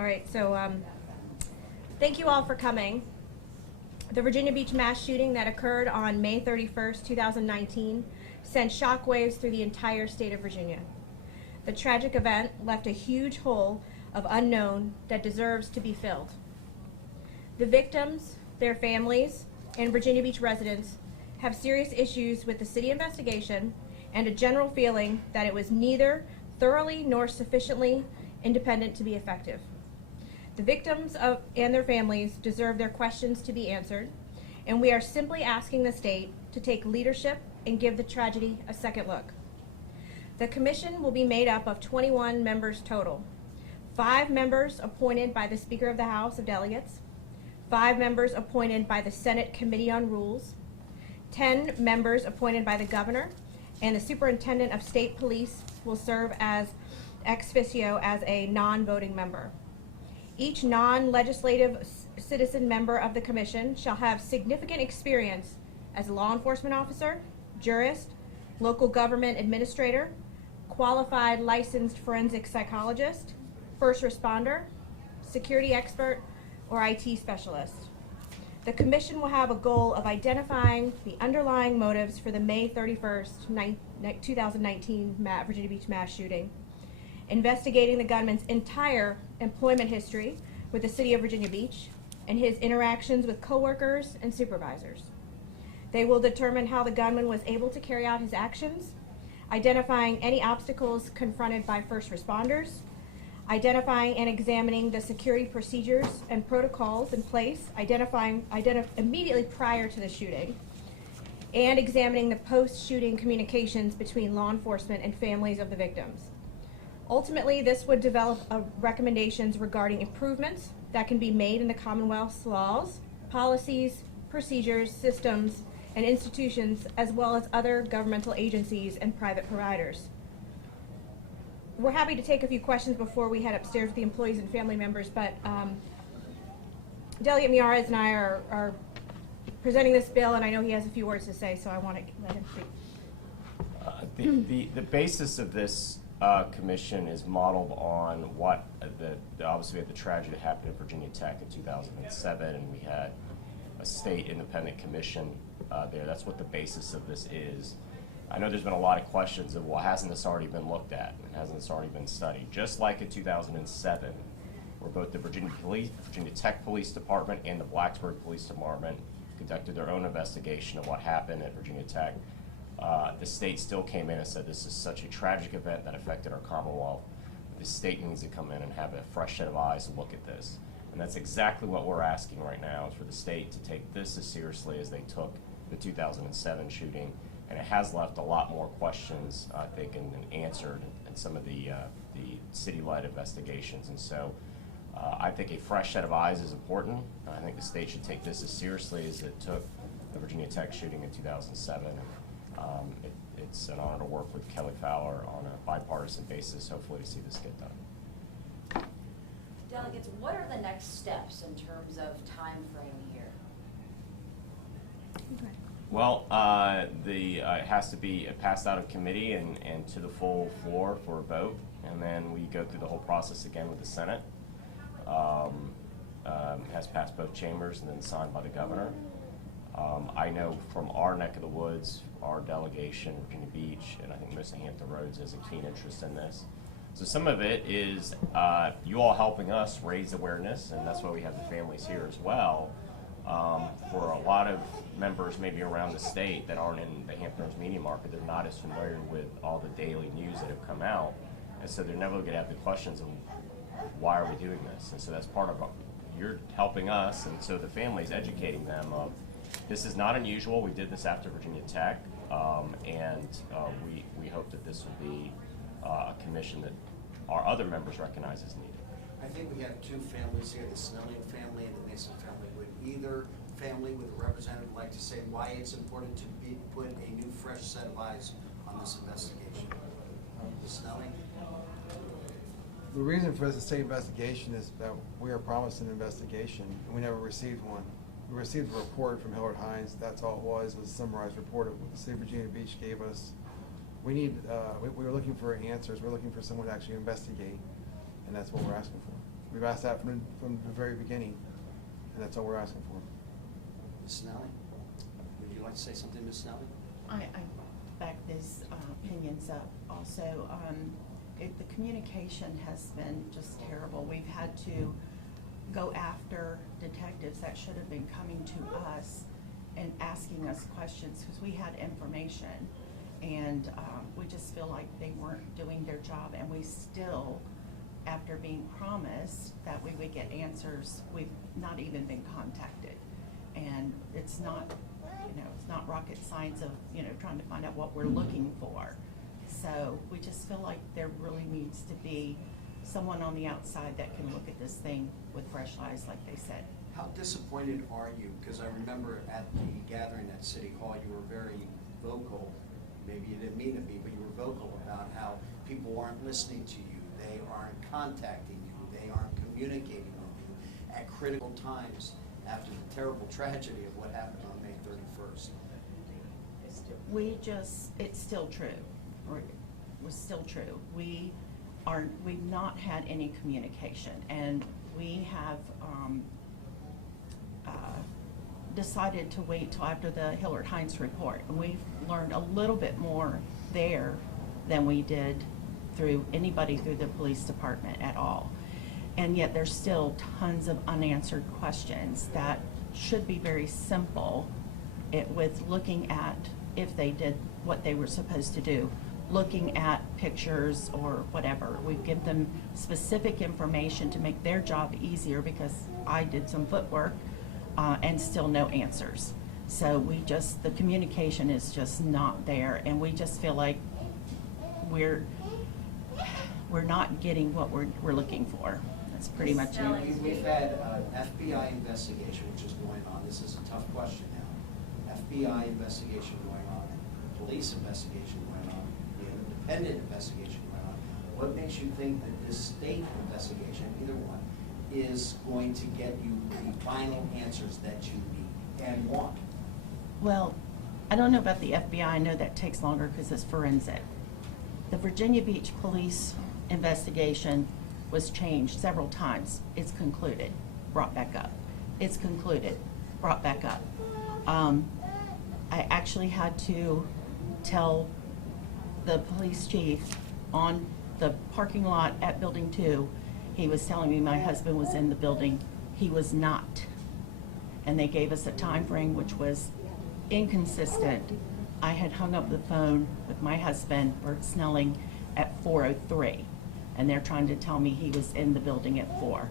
All right, so thank you all for coming. The Virginia Beach mass shooting that occurred on May 31st, 2019 sent shockwaves through the entire state of Virginia. The tragic event left a huge hole of unknown that deserves to be filled. The victims, their families, and Virginia Beach residents have serious issues with the city investigation and a general feeling that it was neither thoroughly nor sufficiently independent to be effective. The victims and their families deserve their questions to be answered, and we are simply asking the state to take leadership and give the tragedy a second look. The commission will be made up of 21 members total. 5 members appointed by the Speaker of the House of Delegates, 5 members appointed by the Senate Committee on Rules, 10 members appointed by the governor, and the Superintendent of State Police will serve as ex officio as a non-voting member. Each non-legislative citizen member of the commission shall have significant experience as a law enforcement officer, jurist, local government administrator, qualified licensed forensic psychologist, first responder, security expert, or IT specialist. The commission will have a goal of identifying the underlying motives for the May 31st, 2019 Virginia Beach mass shooting, investigating the gunman's entire employment history with the city of Virginia Beach and his interactions with coworkers and supervisors. They will determine how the gunman was able to carry out his actions, identifying any obstacles confronted by first responders, identifying and examining the security procedures and protocols in place, immediately prior to the shooting, and examining the post-shooting communications between law enforcement and families of the victims. Ultimately, this would develop recommendations regarding improvements that can be made in the Commonwealth's laws, policies, procedures, systems, and institutions, as well as other governmental agencies and private providers. We're happy to take a few questions before we head upstairs with the employees and family members, but Delegate Miyares and I are presenting this bill, and I know he has a few words to say, so I want to let him speak. The basis of this commission is modeled on what obviously we had the tragedy that happened at Virginia Tech in 2007, and we had a state independent commission there. That's what the basis of this is. I know there's been a lot of questions of, well, hasn't this already been looked at, and hasn't this already been studied? Just like in 2007, where both the Virginia Tech Police Department and the Blacksburg Police Department conducted their own investigation of what happened at Virginia Tech. The state still came in and said this is such a tragic event that affected our Commonwealth. The state needs to come in and have a fresh set of eyes to look at this. And that's exactly what we're asking right now, is for the state to take this as seriously as they took the 2007 shooting. And it has left a lot more questions, I think, and answered in some of the city-led investigations. And so I think a fresh set of eyes is important. I think the state should take this as seriously as it took the Virginia Tech shooting in 2007. It's an honor to work with Kelly Fowler on a bipartisan basis, hopefully, to see this get done. Delegates, what are the next steps in terms of time frame here? Okay. Well, it has to be passed out of committee and to the full floor for a vote, and then we go through the whole process again with the Senate. It has passed both chambers and then signed by the governor. I know from our neck of the woods, our delegation, Virginia Beach, and I think most of Hampton Roads has a keen interest in this. So some of it is you all helping us raise awareness, and that's why we have the families here as well. For a lot of members maybe around the state that aren't in the Hampton Roads media market, they're not as familiar with all the daily news that have come out, and so they're never going to have the questions of why are we doing this. And so that's part of you're helping us, and so the families educating them of this is not unusual. We did this after Virginia Tech, and we hope that this will be a commission that our other members recognize as needed. I think we have 2 families here, the Snelling family and the Mason family. Would either family with a representative like to say why it's important to put a new, fresh set of eyes on this investigation? The Snelling? The reason for the state investigation is that we are promised an investigation, and we never received one. We received a report from Hillard Hines. That's all it was a summarized report of what the state of Virginia Beach gave us. We were looking for answers. We're looking for someone to actually investigate, and that's what we're asking for. We've asked that from the very beginning, and that's all we're asking for. Ms. Snelling, would you like to say something, Ms. Snelling? I back these opinions up also. The communication has been just terrible. We've had to go after detectives that should have been coming to us and asking us questions because we had information. And we just feel like they weren't doing their job, and we still, after being promised that we would get answers, we've not even been contacted. And it's not, it's not rocket science of, trying to find out what we're looking for. So we just feel like there really needs to be someone on the outside that can look at this thing with fresh eyes, like they said. How disappointed are you? Because I remember at the gathering at City Hall, you were very vocal. Maybe you didn't mean to be, but you were vocal about how people aren't listening to you, they aren't contacting you, they aren't communicating with you at critical times after the terrible tragedy of what happened on May 31st. It's still true. It was still true. We've not had any communication, and we have decided to wait till after the Hillard Hines report. And we've learned a little bit more there than we did through anybody through the police department at all. And yet there's still tons of unanswered questions that should be very simple with looking at if they did what they were supposed to do, looking at pictures or whatever. We give them specific information to make their job easier, because I did some footwork and still no answers. So the communication is just not there, and we just feel like we're not getting what we're looking for. That's pretty much it. We've had an FBI investigation, which is going on. This is a tough question now. FBI investigation going on, police investigation going on, the independent investigation going on. What makes you think that this state investigation, either one, is going to get you the final answers that you need and want? Well, I don't know about the FBI. I know that takes longer because it's forensic. The Virginia Beach police investigation was changed several times. It's concluded, brought back up. It's concluded, brought back up. I actually had to tell the police chief on the parking lot at Building 2, he was telling me my husband was in the building. He was not. And they gave us a time frame which was inconsistent. I had hung up the phone with my husband, Bert Snelling, at 4:03, and they're trying to tell me he was in the building at 4.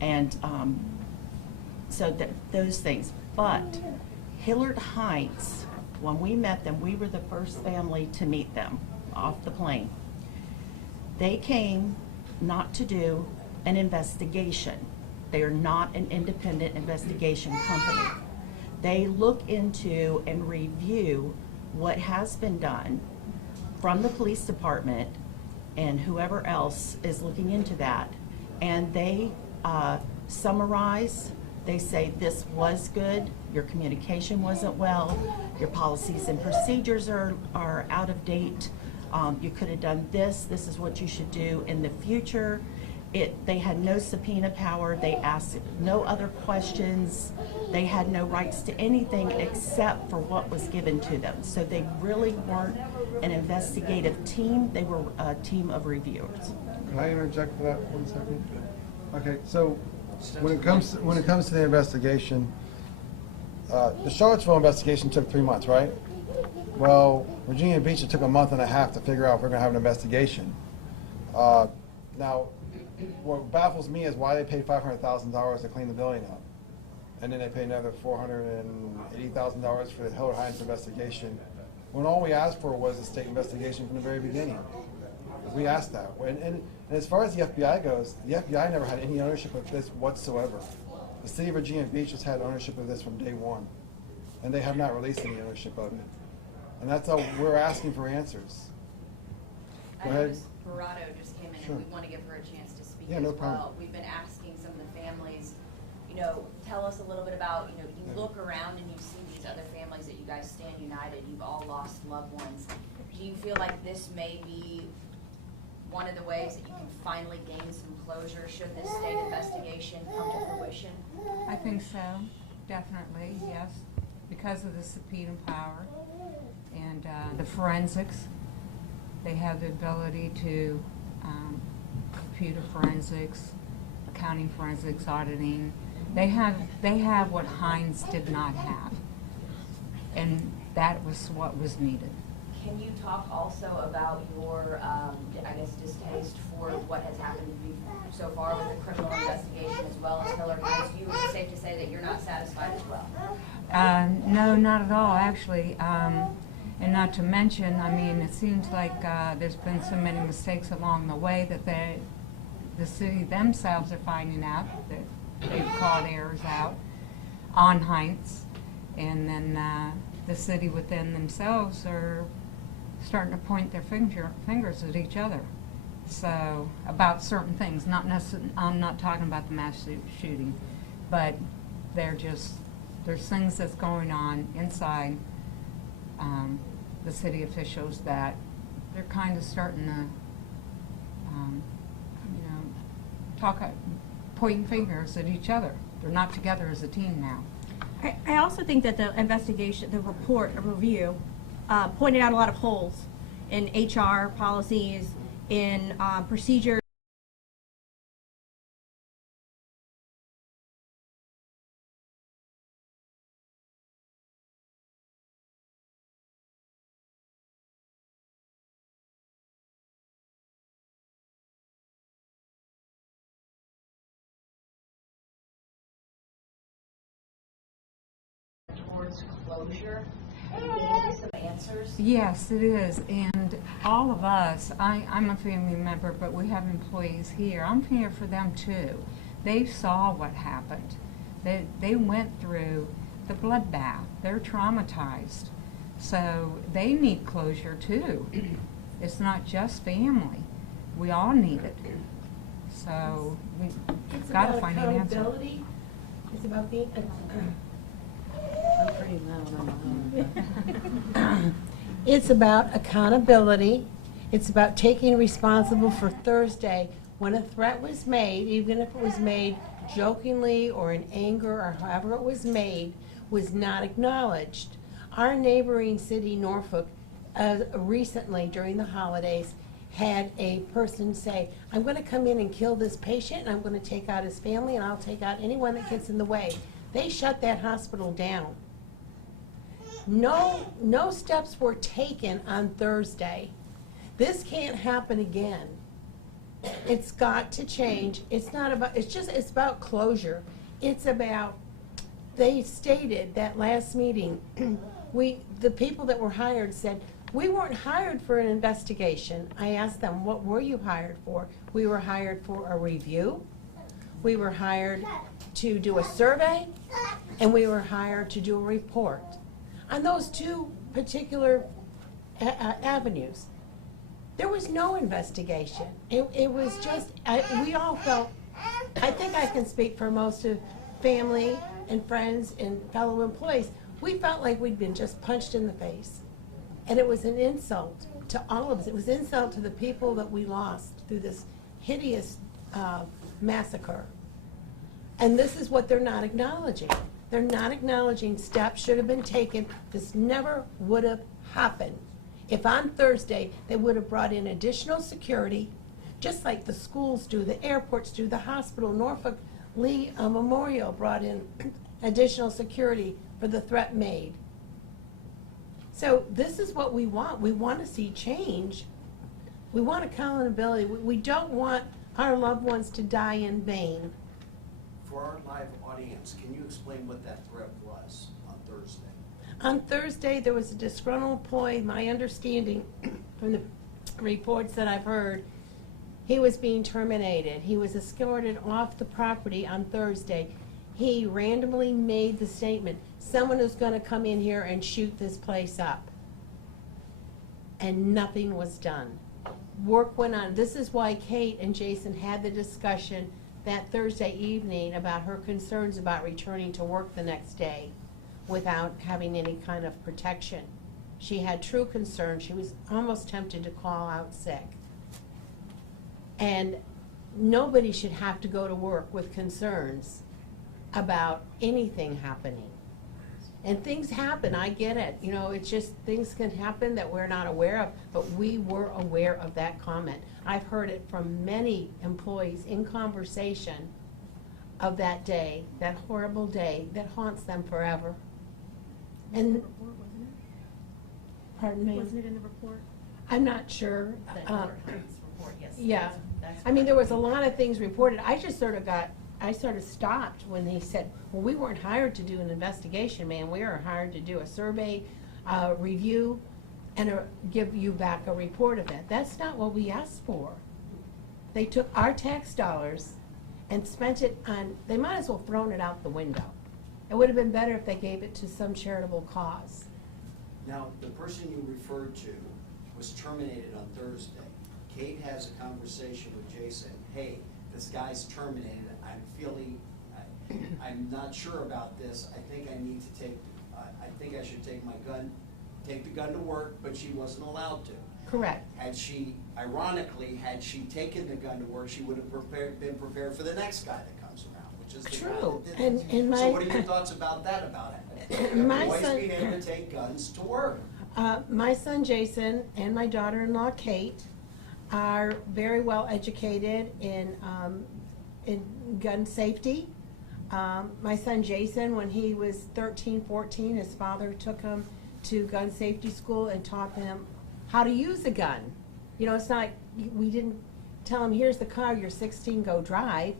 And so those things. But Hillard Heights, when we met them, we were the first family to meet them off the plane. They came not to do an investigation. They are not an independent investigation company. They look into and review what has been done from the police department and whoever else is looking into that, and they summarize. They say this was good, your communication wasn't well, your policies and procedures are out of date, you could have done this is what you should do in the future. They had no subpoena power, they asked no other questions, they had no rights to anything except for what was given to them. So they really weren't an investigative team, they were a team of reviewers. Can I interject for that 1 second? Okay, so when it comes to the investigation, the Charlottesville investigation took 3 months, right? Well, Virginia Beach, it took a month and a half to figure out if we're going to have an investigation. Now, what baffles me is why they paid $500,000 to clean the building up, and then they paid another $480,000 for the Hillard Hines investigation, when all we asked for was a state investigation from the very beginning. We asked that. And as far as the FBI goes, the FBI never had any ownership of this whatsoever. The city of Virginia Beach has had ownership of this from day one, and they have not released any ownership of it. And that's how we're asking for answers. Go ahead. Verado just came in, Sure. and we want to give her a chance to speak Yeah, as no well. problem. We've been asking some of the families, tell us a little bit about, you look around and you see these other families that you guys stand united, you've all lost loved ones. Do you feel like this may be one of the ways that you can finally gain some closure should this state investigation come to fruition? I think so, definitely, yes, because of the subpoena power and the forensics. They have the ability to computer forensics, accounting forensics, auditing. They have what Hines did not have, and that was what was needed. Can you talk also about your, I guess, distaste for what has happened so far with the criminal investigation as well as Hillary Hines? It's safe to say that you're not satisfied as well? No, not at all, actually. And not to mention, I mean, it seems like there's been so many mistakes along the way that the city themselves are finding out that they've called errors out on Hines, and then the city within themselves are starting to point their fingers at each other. So about certain things, not necessarily, I'm not talking about the mass shooting, but there's things that's going on inside the city officials that they're kind of starting to, pointing fingers at each other. They're not together as a team now. I also think that the investigation, the report, a review, pointed out a lot of holes in HR policies, in procedures. Towards closure? Maybe some answers? Yes, it is, and all of us, I'm a family member, but we have employees here. I'm here for them too. They saw what happened. They went through the bloodbath. They're traumatized. So they need closure too. It's not just family. We all need it. So we've got to find an answer. Accountability. It's about being. I'm pretty loud. It's about accountability. It's about taking responsible for Thursday when a threat was made, even if it was made jokingly or in anger or however it was made, was not acknowledged. Our neighboring city, Norfolk, recently during the holidays, had a person say, I'm going to come in and kill this patient, and I'm going to take out his family, and I'll take out anyone that gets in the way. They shut that hospital down. No steps were taken on Thursday. This can't happen again. It's got to change. It's about closure. It's about, they stated that last meeting, the people that were hired said, we weren't hired for an investigation. I asked them, what were you hired for? We were hired for a review. We were hired to do a survey, and we were hired to do a report. On those two particular avenues, there was no investigation. It was just, we all felt, I think I can speak for most of family and friends and fellow employees, we felt like we'd been just punched in the face. And it was an insult to all of us. It was an insult to the people that we lost through this hideous massacre. And this is what they're not acknowledging. They're not acknowledging steps should have been taken. This never would have happened. If on Thursday they would have brought in additional security, just like the schools do, the airports do, the hospital, Norfolk Lee Memorial brought in additional security for the threat made. So this is what we want. We want to see change. We want accountability. We don't want our loved ones to die in vain. For our live audience, can you explain what that threat was on Thursday? On Thursday, there was a disgruntled employee, my understanding from the reports that I've heard, he was being terminated. He was escorted off the property on Thursday. He randomly made the statement, someone is going to come in here and shoot this place up. And nothing was done. Work went on. This is why Kate and Jason had the discussion that Thursday evening about her concerns about returning to work the next day without having any kind of protection. She had true concern. She was almost tempted to call out sick. And nobody should have to go to work with concerns about anything happening. And things happen, I get it, you know, it's just, things can happen that we're not aware of, but we were aware of that comment. I've heard it from many employees in conversation of that day, that horrible day that haunts them forever. And, pardon me? Wasn't it in the report? I'm not sure. The Hillard Heights report, yes. Yeah, That's I mean, right. there was a lot of things reported. I sort of stopped when they said, well, we weren't hired to do an investigation, man. We were hired to do a survey, review, and give you back a report of it. That's not what we asked for. They took our tax dollars and spent it on, they might as well thrown it out the window. It would have been better if they gave it to some charitable cause. Now, the person you referred to was terminated on Thursday. Kate has a conversation with Jason, hey, this guy's terminated, I'm not sure about this, I think I need to I think I should take the gun to work, but she wasn't allowed to. Correct. Ironically, had she taken the gun to work, she would have been prepared for the next guy that comes around, which is the guy True. that did it. And So my- what are your thoughts about that, My boys son- being able to take guns to work? My son Jason and my daughter-in-law Kate are very well educated in gun safety. My son Jason, when he was 13, 14, his father took him to gun safety school and taught him how to use a gun. You know, it's not like we didn't tell him, here's the car, you're 16, go drive.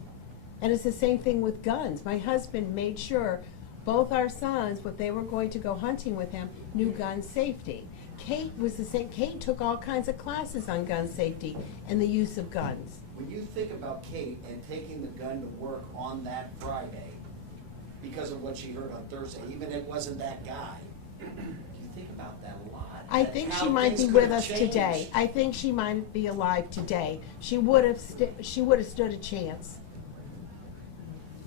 And it's the same thing with guns. My husband made sure both our sons, when they were going to go hunting with him, knew gun safety. Kate was the same. Kate took all kinds of classes on gun safety and the use of guns. When you think about Kate and taking the gun to work on that Friday, because of what she heard on Thursday, even if it wasn't that guy, do you think about that a lot? I And think how she might things be could with have us today. changed? I think she might be alive today. She would have stood a chance.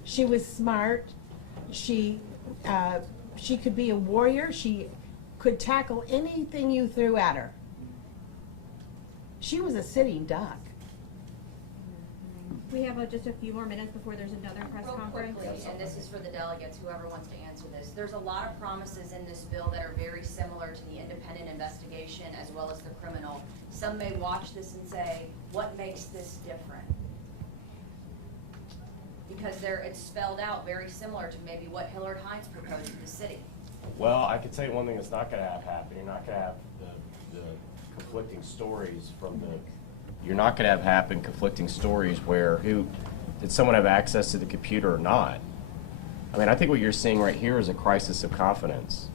She was smart. She could be a warrior. She could tackle anything you threw at her. She was a sitting duck. We have just a few more minutes before there's another press Real conference. quickly, and this is for the delegates, whoever wants to answer this. There's a lot of promises in this bill that are very similar to the independent investigation as well as the criminal. Some may watch this and say, what makes this different? Because it's spelled out very similar to maybe what Hillard Hines proposed to the city. Well, I could tell you one thing that's not gonna have happen, you're not gonna have the conflicting stories you're not gonna have happen conflicting stories where did someone have access to the computer or not? I mean, I think what you're seeing right here is a crisis of confidence.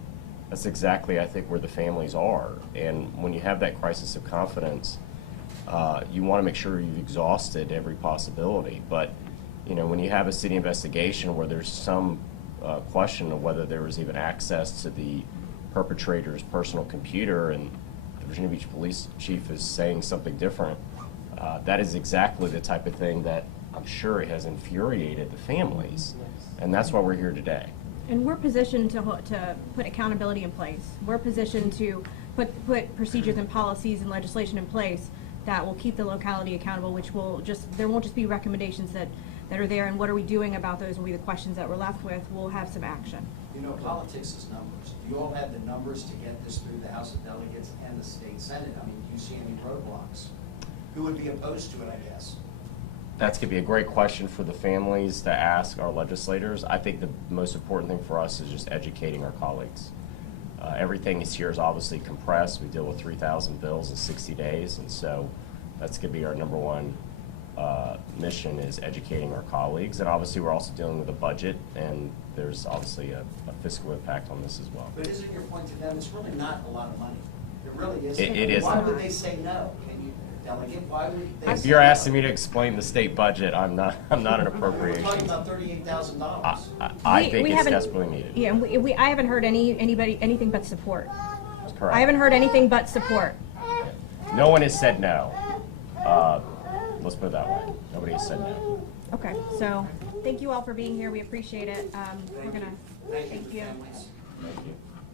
That's exactly, I think, where the families are. And when you have that crisis of confidence, you wanna make sure you've exhausted every possibility. But, you know, when you have a city investigation where there's some question of whether there was even access to the perpetrator's personal computer and the Virginia Beach Police Chief is saying something different, that is exactly the type of thing that I'm sure has infuriated the families. And that's why we're here today. And we're positioned to put accountability in place. We're positioned to put procedures and policies and legislation in place that will keep the locality accountable, which will there won't just be recommendations that are there and what are we doing about those will be the questions that we're left with. We'll have some action. You know, politics is numbers. If you all had the numbers to get this through the House of Delegates and the State Senate, I mean, do you see any roadblocks? Who would be opposed to it, I guess? That's going to be a great question for the families to ask our legislators. I think the most important thing for us is just educating our colleagues. Everything here is obviously compressed. We deal with 3,000 bills in 60 days, and so that's going to be our number one mission is educating our colleagues. And obviously we're also dealing with a budget, and there's obviously a fiscal impact on this as well. But isn't your point to them, it's really not a lot of money? It really isn't. It isn't. Why would they say no? Can you delegate? Why would they If say you're no? asking me to explain the state budget, I'm not an We're talking appropriations. about $38,000. I We think it's haven't- desperately needed. Yeah, I haven't heard anything but support. That's correct. I haven't heard anything but support. No one has said no. Let's put it that way. Nobody has said no. Okay, so thank you all for being here. We appreciate it. We're gonna Thank you, thank the you. families. Thank you.